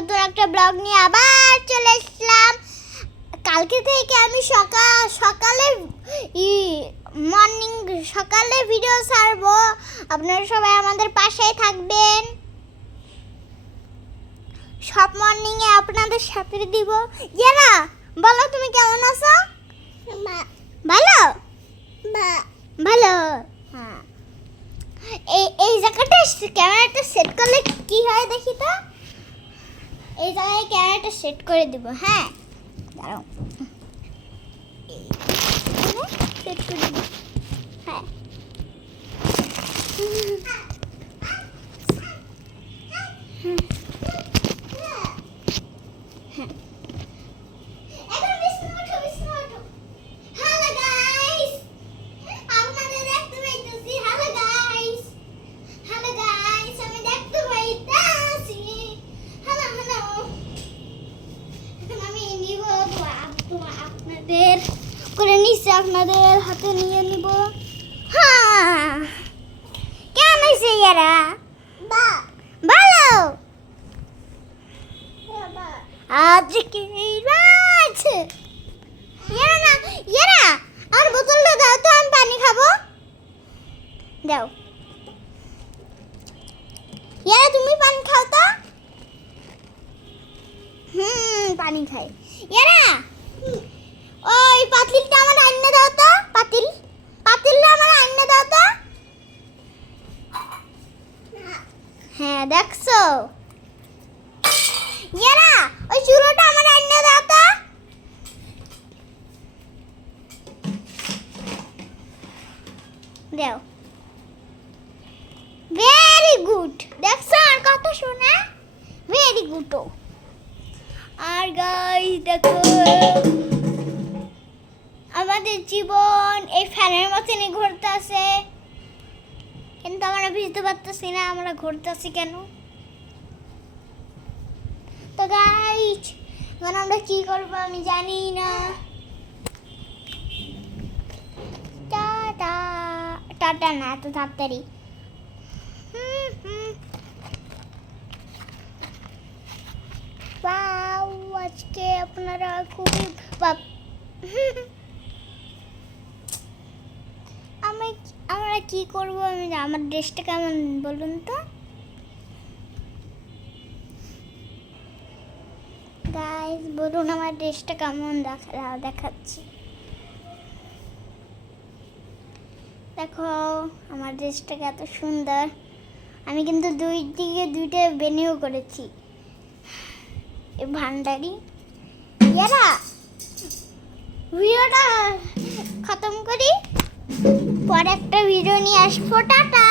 নতুন একটা ব্লগ নিয়ে আবার চলে আসলাম। কালকে থেকে আমি সকালে সকালে ভিডিও ছাড়বো। আপনারা সবাই আমাদের পাশেই থাকবেন। সব মর্নিংয়ে আপনাদের সাথে দিব। ইয়ারা বলো, তুমি কেমন আছো? ভালো ভালো। হ্যাঁ, এই জায়গাটা ক্যামেরাটা সেট করলে কি হয় দেখি তো। এই জায়গায় ক্যামেরাটা সেট করে দিব। হ্যাঁ, দাঁড়াও, সেট করে দিব। হ্যাঁ, করে নিচ্ছে, আপনাদের হাতে নিয়ে নিব। হ্যাঁ, কেমন হয়েছে ইয়ারা? ভালো। আজকে আছে ইয়ারা আর বোতলটা দাও তো, আমি পানি খাবো। দাও ইয়ারা, তুমি পানি খাও তো। পানি খাই। ইয়ারা ওই পাতিলটা আমার আইনে দাও তো। পাতিলটা আমার আইনে দাও তো। হ্যাঁ, দেখছো ইয়ারা, ওই চুলোটা আমার আইনে দাও তো। দাও। Very good. দেখছো আর কত শোনা। Very good. আর গাইস দেখো, আমাদের জীবন এই ফ্যানের মতনই ঘুরতেছে, কিন্তু আমরা বুঝতে পারতেছি না আমরা ঘুরতেছি কেন। তো গাইস, এখন আমরা কি করবো আমি জানি না। টাটা টাটা না এত তাড়াতাড়ি। আজকে আপনারা খুবই আমরা কি করব আমি, আমার ড্রেসটা কেমন বলুন তো গাইস, বলুন আমার ড্রেসটা কেমন দেখাচ্ছি। দেখো আমার ড্রেসটা এত সুন্দর। আমি কিন্তু দুই দিকে দুইটা বেনিও করেছি। ভান্ডারি ইয়ারা, ভিডিওটা খতম করি, পরে একটা ভিডিও নিয়ে আসবো। টাটা।